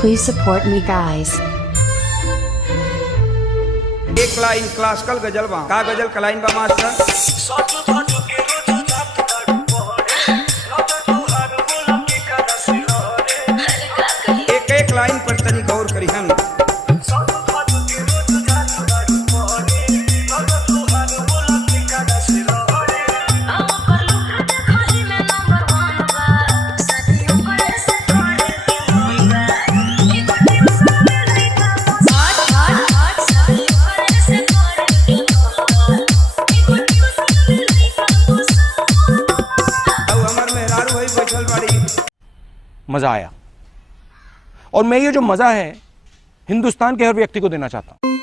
Please support me guys. एक line classical गजल बा का गजल कलाइन बा मास्टर एक एक लाइन पर तनी गौर करी हम मज़ा आया और मैं ये जो मज़ा है हिंदुस्तान के हर व्यक्ति को देना चाहता हूं।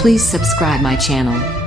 Please subscribe my channel.